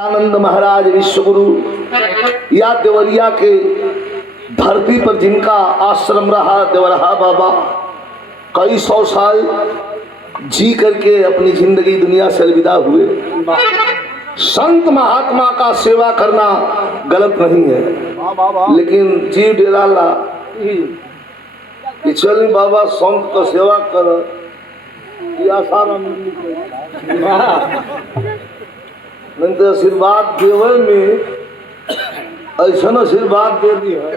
आनंद महाराज विश्वगुरु या देवरिया के धरती पर जिनका आश्रम रहा, देवरहा बाबा कई 100 साल जी करके अपनी जिंदगी दुनिया से अलविदा हुए। संत महात्मा का सेवा करना गलत नहीं है, लेकिन जीव डेरा ला कि चल बाबा संत का सेवा कर आसान नहीं तो आशीर्वाद देवे में ऐसा आशीर्वाद दे दी है,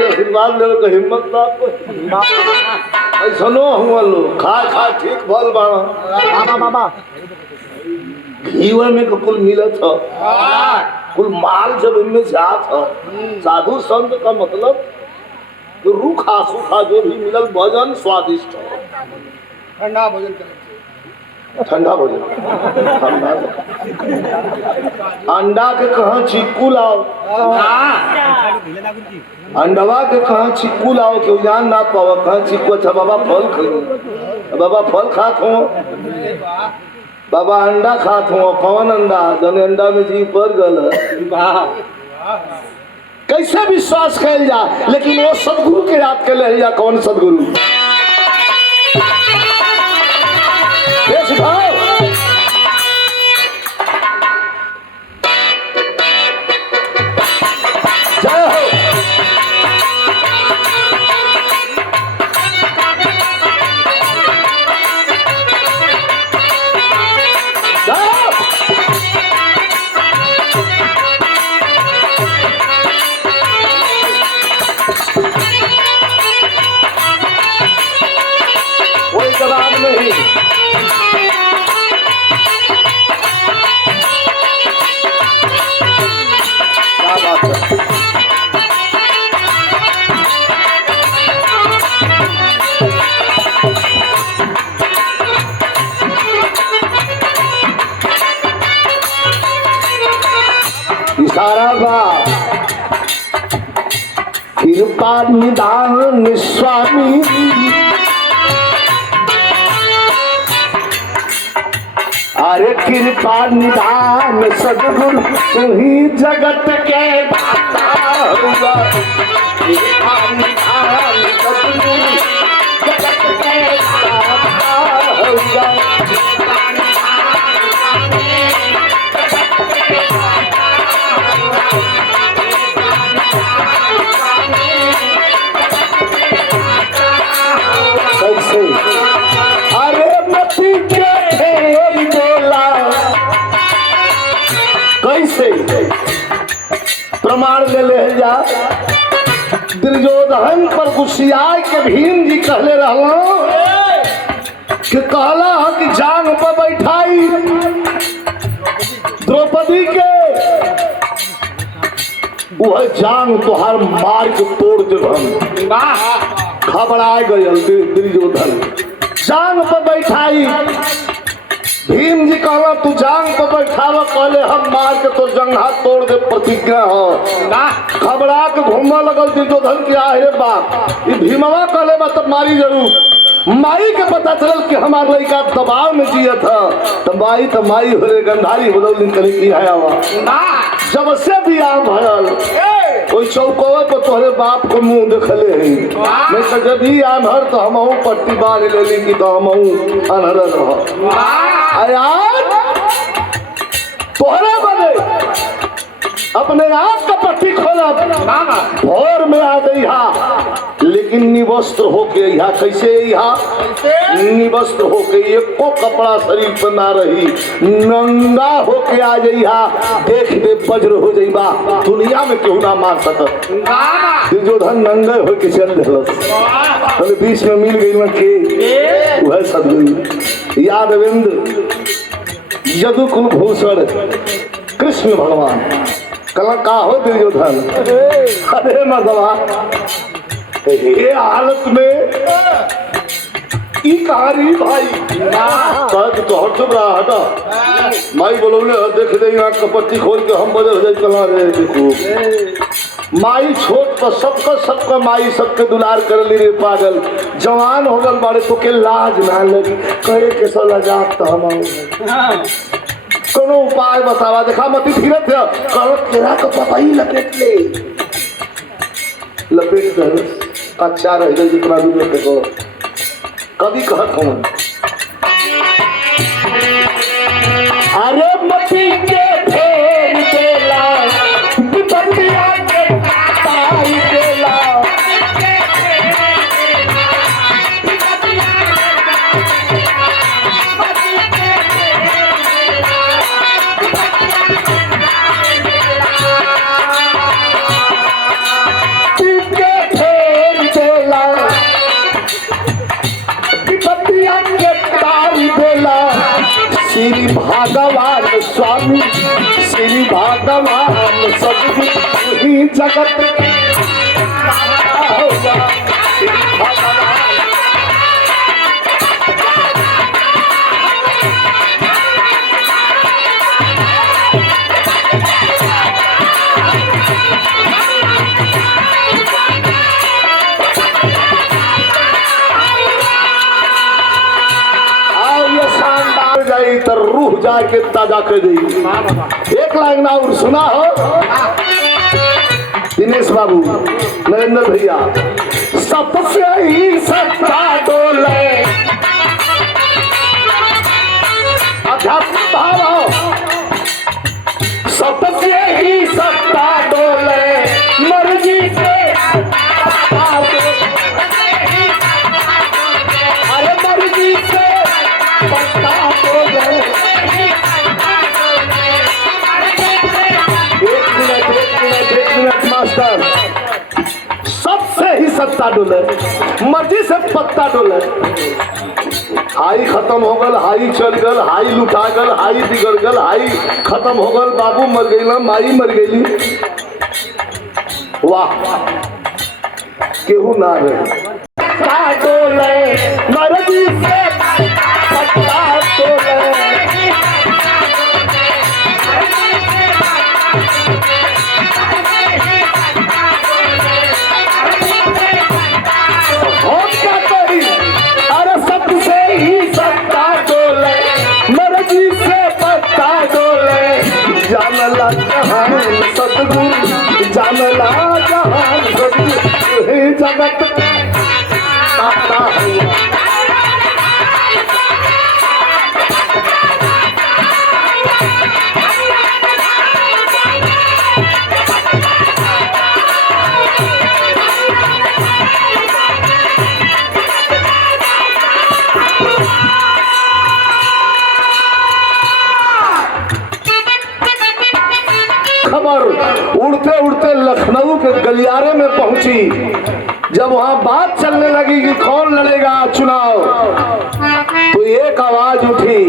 आशीर्वाद लेने का हिम्मत ना ऐसा हुआ लोग खा ठीक भल बाबा घीवे में कुल मिला था, कुल माल जब इनमें जात था। साधु संत का मतलब तो रूखा सूखा जो भी मिलल भोजन स्वादिष्ट हो, ठंडा भोजन ठंडा भोजन अंडा के कहाँ चिक्कू लाओ, अंडवा के कहाँ चिक्कू लाओ क्यों जान ना पाओ कहाँ चिक्कू। अच्छा बाबा फल खाई, बाबा फल खात हो, बाबा अंडा खात हो, कौन अंडा जन अंडा में जी पड़ गल कैसे विश्वास कैल जा। लेकिन वो सदगुरु के याद के ले जा, कौन सदगुरु जय हो। कोई जवाब नहीं, क्या बात है। इशारा बा कृपा निदान स्वामी, अरे कृपा निदान सदगुरु ही जगत के दाता हुआ। कृपा निदान सदगुरु जगत के दाता हुआ। कैसे अरे मती के कैसे प्रमाण ले ले जा। दुर्योधन पर गुस्सियाए के भीम जी कहले रहलो कि कहला कि जांग पर बैठाई द्रौपदी के, वह जांग तोहार मार के तोड़ दे। घबराए गयल दुर्योधन, जांग पर बैठाई। भीम जी कहला तू जांग पर बैठावा, कहले हम मार के तो जंघा तोड़ दे प्रतिज्ञा हो। घबरा के घूमने लगल दुर्योधन की आहे बाप। ये भीमवा कहले बा तब मारी जरूर। माई के पता चलल कि हमार लड़का दबाव में जिया था, तो माई हो रे गंधारी हो निकले की है जब से भी आम भरल कोई चौकोवे पर तोहरे बाप को मुंह देखले है। मैं तो जब ही आम हर तो हमहू पट्टी बांध लेली कि तो हमहू अनहर रह तोहरे बने अपने आप का पट्टी खोला भोर में आ गई हा, लेकिन निवस्त्र होके यहाँ कैसे यहाँ निवस्त्र होके एको कपड़ा शरीर पर ना रही, नंगा होके आ जाइहा। देख दे वज्र हो जाइबा, दुनिया में क्यों ना मार सकत। दुर्योधन नंगे होके चल दिलस, बीच में मिल गई न के वह सदगुरु यादवेंद्र यदु कुलभूषण कृष्ण भगवान कला का हो दुर्योधन। अरे मर्दवा ये हालत में ई कहानी भाई कह तो हट चुप रहा हटा। माई बोलोले देख दे यहाँ कपट्टी खोल के हम बदल जाए चला रहे देखो। माई छोट पर सबका माई सबके दुलार कर ली रे पागल। जवान हो गल बारे तो के लाज ना लगी कहे के सो लगा तो हम कोनो उपाय बतावा। देखा मती फिरत है करो केरा का पपाई लपेट ले, लपेट कर अच्छा रह गई जितना भी देखो कभी कहत हूँ। अरे मती के फेर देला विपत्तिया के ताई देला, श्री भगवान स्वामी श्री भगवान सदगुरु ही जगत तो रूह जाके ताजा कर देगी। एक लाइन और सुना हो दिनेश बाबू नरेंद्र भैया, सबसे ही सत्ता डोले अध्यात्म भाव हो, सबसे ही सत्ता डोले मर्जी से, अरे मर्जी से पत्ता मास्टर, सबसे ही सत्ता डोले मर्जी से पत्ता डोले। हाई खत्म हो गल, हाई चल गल, हाई लुटा गल, हाई बिगड़ गल, हाई खत्म हो गल, बाबू मर गई, माई मर गई, वाह केहू ना रहे डोले मर्जी से पत्ता डोले। जानला जहान सतगुरु जानला जहान सतगुरु जगत आता है। खबर उड़ते उड़ते लखनऊ के गलियारे में पहुंची। जब वहां बात चलने लगी कि कौन लड़ेगा चुनाव, तो एक आवाज उठी,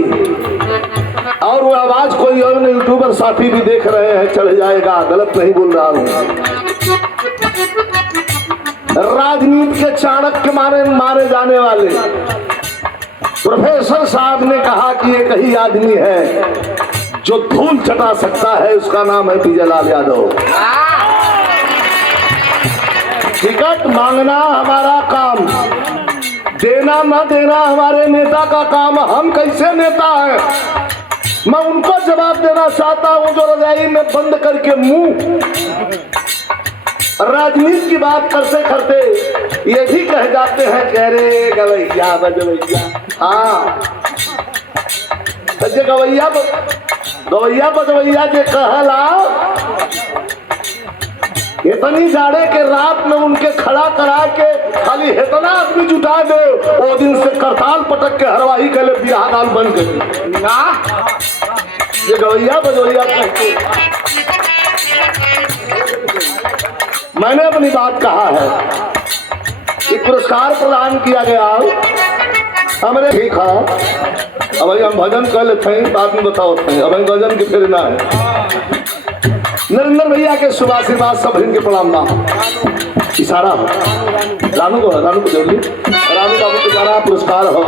और वो आवाज कोई और नहीं, यूट्यूबर साथी भी देख रहे हैं, चढ़ जाएगा, गलत नहीं बोल रहा हूं। राजनीति के चाणक्य माने जाने वाले प्रोफेसर साहब ने कहा कि एक ही आदमी है जो धूल चटा सकता है, उसका नाम है विजयलाल यादव। टिकट मांगना हमारा काम, देना न देना हमारे नेता का काम। हम कैसे नेता हैं, मैं उनको जवाब देना चाहता हूं जो रजाई में बंद करके मुंह राजनीति की बात करते करते ये भी कह जाते हैं, कह रे गवैया बजवैया, हाँ गवैया गवैया बजवैया जे कहला, इतनी जाड़े के रात में उनके खड़ा करा के खाली इतना आदमी जुटा दे, वो दिन से करताल पटक के हरवाही के लिए बिहार गाल बन गई ना, ये गवैया बजवैया कहते। मैंने अपनी बात कहा है, एक पुरस्कार प्रदान किया गया हमने, ठीक है अब हम भजन कर लेते हैं, बाद में बताओ अब गजन के फिर ना है। नरेंद्र भैया के शुभ आशीर्वाद सब इनके प्रणाम बा। इशारा हो रानू को जल्दी, रानू बाबू के द्वारा पुरस्कार हो।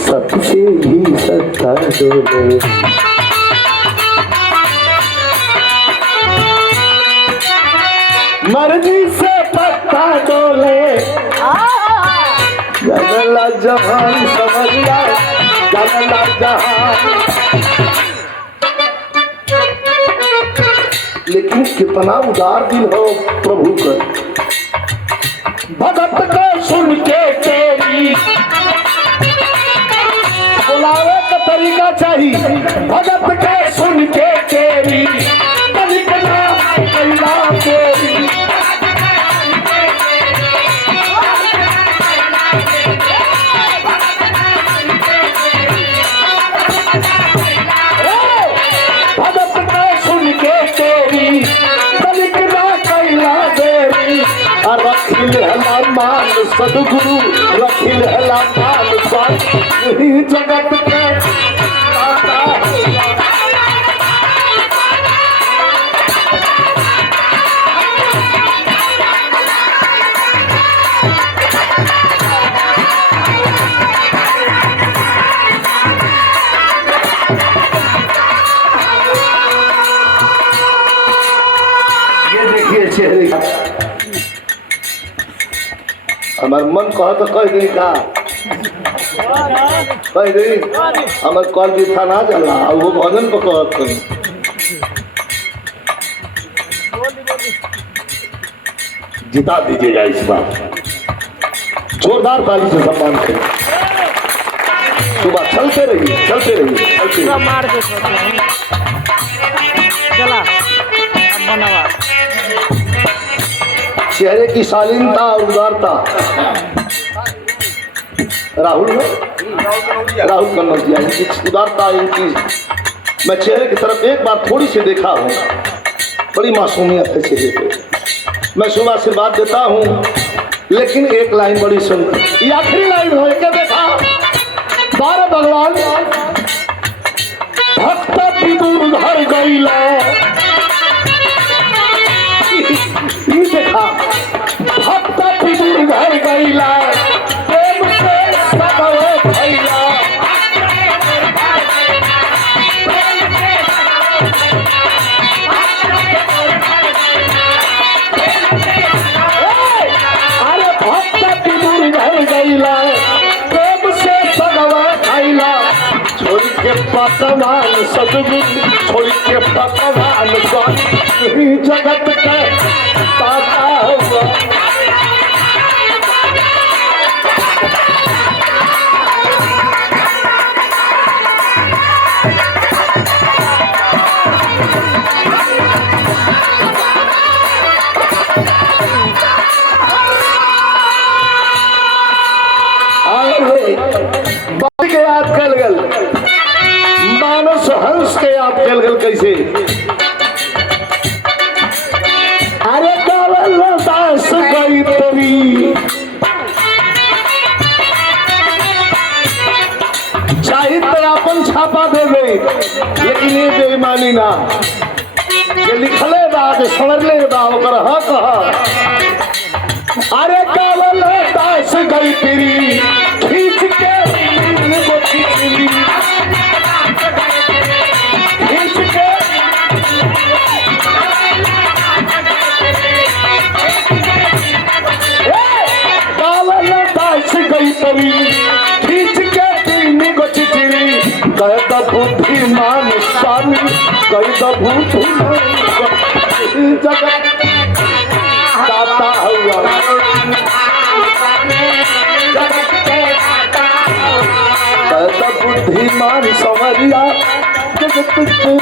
सबसे ही सत्ता डोले मर्जी से पत्ता डोले, जानला जहान समरिया जानला जहान। लेकिन कितना उदार दिल हो प्रभु का। भगत को सुन के तेरी बुलावे का तरीका चाहिए। भगत के सुन के तेरी तरीका कैला तेरी भगत के सुन के तेरी तरीका कैला तेरी। रखिल हला मान सदगुरु रखिल हला मान स्वामी वही जगत के ये देखिए चेहरे का। हमार मन कह तो कह दी का कह दी हमार कल भी था ना चला वो भजन को कहत जिता दीजिएगा इस बार जोरदार ताली से सम्मान करें। सुबह चलते रहिए चलते रहिए चलते मार दे चला बनवा। चेहरे की शालीनता और उदारता राहुल कन्नौजिया इनकी उदारता इनकी मैं चेहरे की तरफ एक बार थोड़ी सी देखा हूँ। बड़ी मासूमियत है चेहरे पे। मैं शुभ आशीर्वाद देता हूँ लेकिन एक लाइन बड़ी सुंदर ये आखिरी लाइन हो क्या देखा। बारह भगवान भक्त विदुर घर गईला देखा भक्त विदुर घर गईला प्रेम से सब भइला। अरे भक्त विदुर घर गईला प्रेम से सगवा खाइला। छोड़ के पकवान सदगुरु छोड़ के पकवान स्वामी जगत के पाता हुआ। के याद कल गल मानस हंस के याद कल गल कैसे। अरे कावल दास गई तरी चाहे तो अपन छापा दे दे लेकिन ये बेईमानी ना ये लिखले बा के समझले बा ओकर हक ह। अरे कावल दास गई तेरी खींच के खींच के तीन को चिचिरी कहता बुद्धिमान स्वामी कहता बुद्धिमान जगत दाता हुआ कहता बुद्धिमान समरिया जगत को